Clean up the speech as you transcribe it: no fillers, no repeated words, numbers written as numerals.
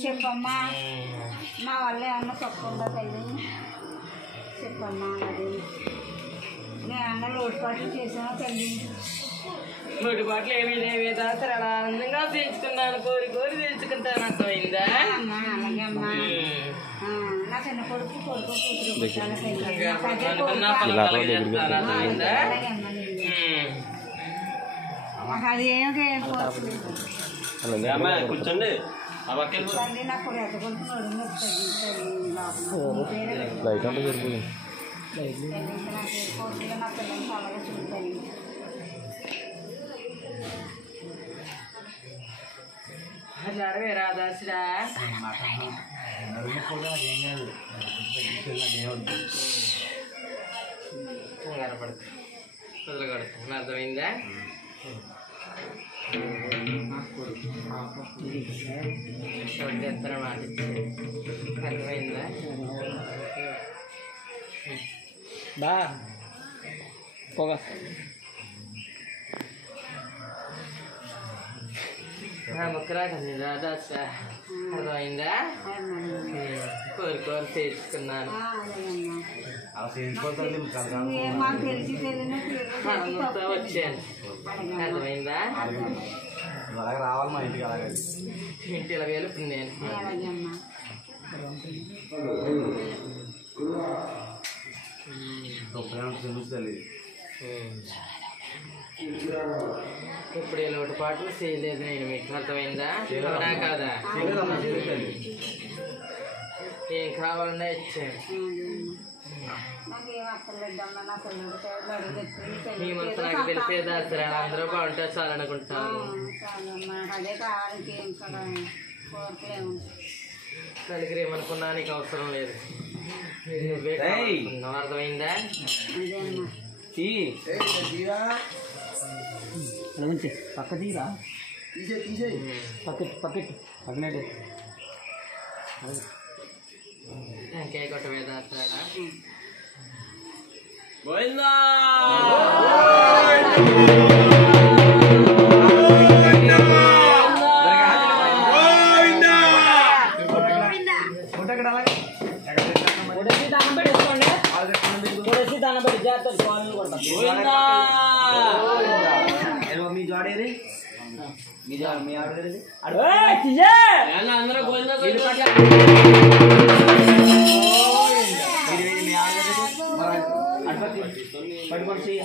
చెప్పమ్మా నా వల్ల ఏమన్నా తప్పుందా తల్లి చెప్పమ్మా అది నేనన్నా లోటుపాట్లు చేసాను తల్లి లోటుపాట్లు ఏమీ లేవే దాసరి అలా ఆనందంగా తీర్చుకున్నాను కోరి కోరి తీర్చుకుంటాను అర్థమైందా అమ్మా అలాగే అమ్మా నా చిన్న కొడుకు కొడుకు అది ఏమి కూర్చోండి తల్లి నాకు రెద్ద కొడుకు నడుము లైట్ అంటే సరిపోయింది నాకు కోర్టులో నా పిల్లల్ని అలాగే చూస్తాయి అడవే రాదాసిరా వదలగడుతుంది అర్థమైందా అర్థమైందా బా పోగా ముక్కరా కదా రాదాసా అర్థమైందా కోరి కోరి తెచ్చుకున్నాను వచ్చాను అర్థమైందా రావాలి మా ఇంటికి అలాగే ఇంటి ఇలా వెళ్తుంది నేను ఇప్పుడు ఇలా ఒకటి పాటలు చేయలేదు నేను మీకు అర్థమైందా అవునా కాదా ఏం కావాలన్నా ఇచ్చాను మీ మనసు నాకు తెలిసేదా సరే అందరూ బాగుంటే చాలు అనుకుంటాను నలుగురు ఏమనుకున్నా నీకు అవసరం లేదు నువ్వే అర్థమైందా పక్క తీరా పక్కెట్ పక్కనే ఇంకే కొట్ట మీద పోయిందా మీ జోడేది మీ ఆడేది అందరూ పోయిందా పట్టుకొని